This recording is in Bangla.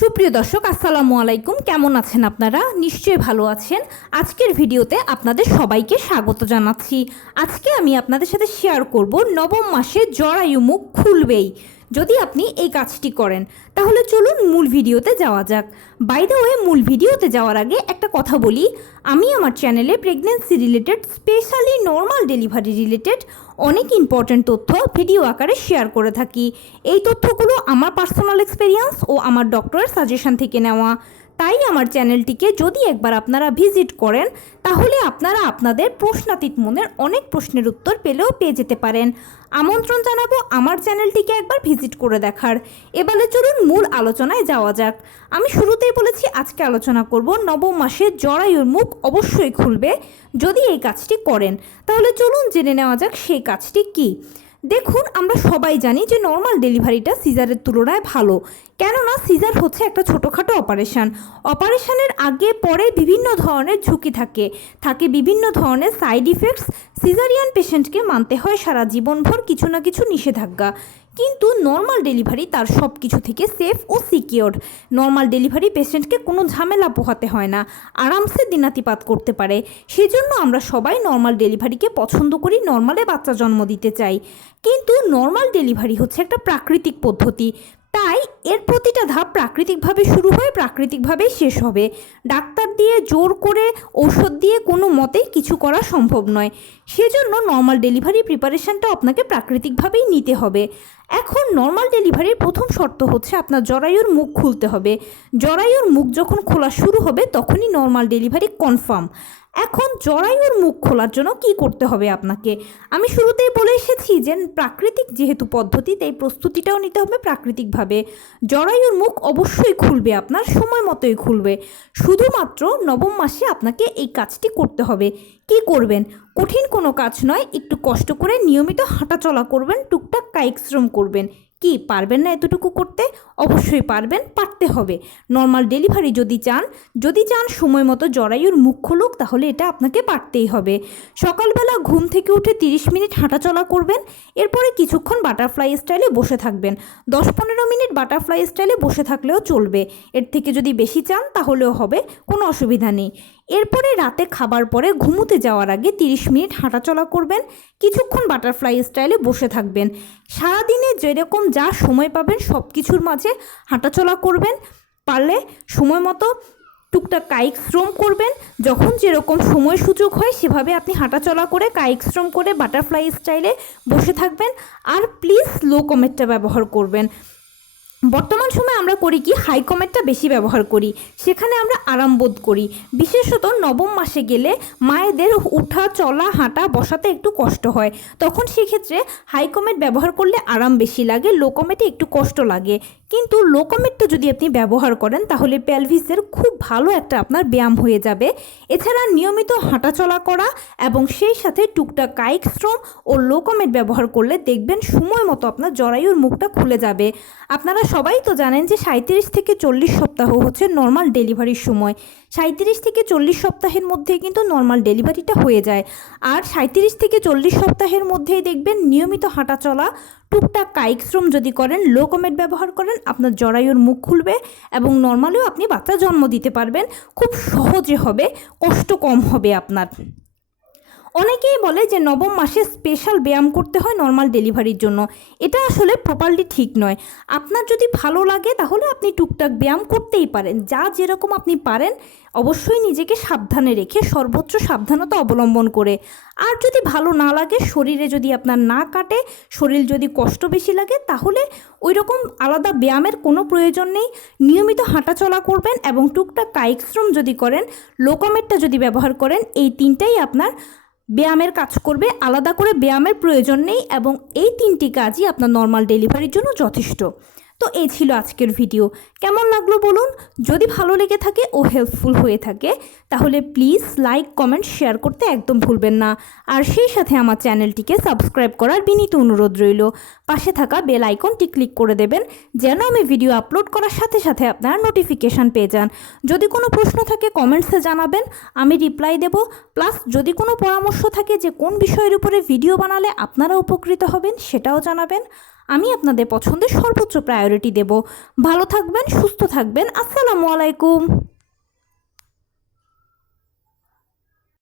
সুপ্রিয় দর্শক আসসালামু আলাইকুম, কেমন আছেন আপনারা? নিশ্চয়ই ভালো আছেন। আজকের ভিডিওতে আপনাদের সবাইকে স্বাগত জানাচ্ছি। আজকে আমি আপনাদের সাথে শেয়ার করব নবম মাসে জরায়ু মুখ খুলবেই যদি আপনি এই কাজটি করেন। তাহলে চলুন মূল ভিডিওতে যাওয়া যাক। বাই দ্য ওয়ে, মূল ভিডিওতে যাওয়ার আগে একটা কথা বলি, আমি আমার চ্যানেলে pregnancy related, specially normal delivery related অনেক ইম্পর্ট্যান্ট তথ্য ভিডিও আকারে শেয়ার করে থাকি। এই তথ্যগুলো আমার পার্সোনাল এক্সপেরিয়েন্স ও আমার ডক্টরের সাজেশন থেকে নেওয়া। তাই আমার চ্যানেলটিকে যদি একবার আপনারা ভিজিট করেন তাহলে আপনারা আপনাদের প্রশ্নাতীত মনের অনেক প্রশ্নের উত্তর পেয়ে যেতে পারেন। আমন্ত্রণ জানাবো আমার চ্যানেলটিকে একবার ভিজিট করে দেখার। এবারে চলুন মূল আলোচনায় যাওয়া যাক। আমি শুরুতেই বলেছি আজকে আলোচনা করব নবম মাসে জরায়ুর মুখ অবশ্যই খুলবে যদি এই কাজটি করেন। তাহলে চলুন জেনে নেওয়া যাক সেই কাজটি কী। দেখুন, আমরা সবাই জানি যে নর্মাল ডেলিভারিটা সিজারের তুলনায় ভালো, কেননা সিজার হচ্ছে একটা ছোটোখাটো অপারেশনের আগে পরে বিভিন্ন ধরনের ঝুঁকি থাকে বিভিন্ন ধরনের সাইড ইফেক্টস। সিজারিয়ান পেশেন্টকে মানতে হয় সারা জীবনভর কিছু না কিছু নিষেধাজ্ঞা, কিন্তু নর্মাল ডেলিভারি তার সব কিছু থেকে সেফ ও সিকিওর। নর্মাল ডেলিভারি পেশেন্টকে কোনো ঝামেলা পোহাতে হয় না, আরামসে দিনাতিপাত করতে পারে। সেজন্য আমরা সবাই নর্মাল ডেলিভারিকে পছন্দ করি, নর্মালে বাচ্চা জন্ম দিতে চাই। কিন্তু নর্মাল ডেলিভারি হচ্ছে একটা প্রাকৃতিক পদ্ধতি, তাই এর প্রতিটা ধাপ প্রাকৃতিকভাবে শুরু হয়ে প্রাকৃতিকভাবেই শেষ হবে। ডাক্তার দিয়ে জোর করে ঔষধ দিয়ে কোনো মতেই কিছু করা সম্ভব নয়। সেজন্য নর্মাল ডেলিভারি প্রিপারেশনটা আপনাকে প্রাকৃতিকভাবেই নিতে হবে। এখন নর্মাল ডেলিভারির প্রথম শর্ত হচ্ছে আপনার জরায়ুর মুখ খুলতে হবে। জরায়ুর মুখ যখন খোলা শুরু হবে তখনই নর্মাল ডেলিভারি কনফার্ম। এখন জরায়ুর মুখ খোলার জন্য কি করতে হবে আপনাকে? আমি শুরুতেই বলে এসেছি যে প্রাকৃতিক যেহেতু পদ্ধতি, তাই প্রস্তুতিটাও নিতে হবে প্রাকৃতিকভাবে। জরায়ুর মুখ অবশ্যই খুলবে, আপনার সময় মতোই খুলবে। শুধুমাত্র নবম মাসে আপনাকে এই কাজটি করতে হবে। কি করবেন? কঠিন কোনো কাজ নয়, একটু কষ্ট করে নিয়মিত হাঁটাচলা করবেন, টুকটাক কায়িক শ্রম করবেন। কি পারবেন না এতটুকু করতে? অবশ্যই পারবেন, পারতে হবে। নর্মাল ডেলিভারি যদি চান সময় মতো জরায়ুর মুখ খুলুক, তাহলে এটা আপনাকে পারতেই হবে। সকালবেলা ঘুম থেকে উঠে 30 মিনিট হাঁটাচলা করবেন, এরপরে কিছুক্ষণ বাটারফ্লাই স্টাইলে বসে থাকবেন। 10-15 মিনিট বাটারফ্লাই স্টাইলে বসে থাকলেও চলবে, এর থেকে যদি বেশি চান তাহলেও হবে, কোনো অসুবিধা নেই। এরপরে রাতে খাবার পরে ঘুমোতে যাওয়ার আগে 30 মিনিট হাঁটাচলা করবেন, কিছুক্ষণ বাটারফ্লাই স্টাইলে বসে থাকবেন। সারাদিনে যেরকম যা সময় পাবেন সব কিছুর মাঝে হাঁটাচলা করবেন, পারলে সময় মতো টুকটাক কায়িক শ্রম করবেন। যখন যেরকম সময় সুযোগ হয় সেভাবে আপনি হাঁটাচলা করে কায়িক শ্রম করে বাটারফ্লাই স্টাইলে বসে থাকবেন। আর প্লিজ লো কমেটটা ব্যবহার করবেন। বর্তমান সময়ে আমরা করি কি, হাই কমেটটা বেশি ব্যবহার করি, সেখানে আমরা আরাম বোধ করি। বিশেষত নবম মাসে গেলে মায়েদের উঠা চলা হাঁটা বসাতে একটু কষ্ট হয়, তখন সেক্ষেত্রে হাই কমেট ব্যবহার করলে আরাম বেশি লাগে, লো কমেটে একটু কষ্ট লাগে। কিন্তু লো কমেটটা যদি আপনি ব্যবহার করেন তাহলে পেলভিসের খুব ভালো একটা আপনার ব্যায়াম হয়ে যাবে। এছাড়া নিয়মিত হাঁটাচলা করা এবং সেই সাথে টুকটাক কায়িক শ্রম ও লো কমেট ব্যবহার করলে দেখবেন সময় মতো আপনার জরায়ুর মুখটা খুলে যাবে। আপনারা সবাই তো জানেন যে 37 থেকে 40 সপ্তাহ হচ্ছে নর্মাল ডেলিভারির সময়। 37 থেকে 40 সপ্তাহের মধ্যে কিন্তু নর্মাল ডেলিভারিটা হয়ে যায়। আর 37 থেকে 40 সপ্তাহের মধ্যেই দেখবেন নিয়মিত হাঁটাচলা, টুকটাক কায়িক শ্রম যদি করেন, লো কমেট ব্যবহার করেন, আপনার জরায়ুর মুখ খুলবে এবং নর্মালিও আপনি বাচ্চা জন্ম দিতে পারবেন। খুব সহজে হবে, কষ্ট কম হবে আপনার। অনেকেই বলে যে নবম মাসে স্পেশাল ব্যায়াম করতে হয় নর্মাল ডেলিভারির জন্য। এটা আসলে প্রপারলি ঠিক নয়। আপনার যদি ভালো লাগে তাহলে আপনি টুকটাক ব্যায়াম করতেই পারেন, যা যেরকম আপনি পারেন, অবশ্যই নিজেকে সাবধানে রেখে, সর্বোচ্চ সাবধানতা অবলম্বন করে। আর যদি ভালো না লাগে, শরীরে যদি আপনার না কাটে, শরীর যদি কষ্ট বেশি লাগে, তাহলে ওই রকম আলাদা ব্যায়ামের কোনো প্রয়োজন নেই। নিয়মিত হাঁটাচলা করবেন এবং টুকটাক কায়িক শ্রম যদি করেন, লো কমেটটা যদি ব্যবহার করেন, এই তিনটাই আপনার ব্যায়ামের কাজ করবে। আলাদা করে ব্যায়ামের প্রয়োজন নেই এবং এই 3টি কাজই আপনার নর্মাল ডেলিভারির জন্য যথেষ্ট। তো এই ছিল আজকের ভিডিও। কেমন লাগলো বলুন? যদি ভালো লেগে থাকে ও হেল্পফুল হয়ে থাকে তাহলে প্লিজ লাইক, কমেন্ট, শেয়ার করতে একদম ভুলবেন না। আর সেই সাথে আমার চ্যানেলটিকে সাবস্ক্রাইব করার বিনীত অনুরোধ রইল। পাশে থাকা বেল আইকনটি ক্লিক করে দেবেন যেন আমি ভিডিও আপলোড করার সাথে সাথে আপনারা নোটিফিকেশান পেয়ে যান। যদি কোনো প্রশ্ন থাকে কমেন্টসে জানাবেন, আমি রিপ্লাই দেব। প্লাস যদি কোনো পরামর্শ থাকে যে কোন বিষয়ের উপরে ভিডিও বানালে আপনারা উপকৃত হবেন, সেটাও জানাবেন। আমি আপনাদের পছন্দের সর্বোচ্চ প্রায়োরিটি দেব। ভালো থাকবেন, সুস্থ থাকবেন। আসসালামু আলাইকুম।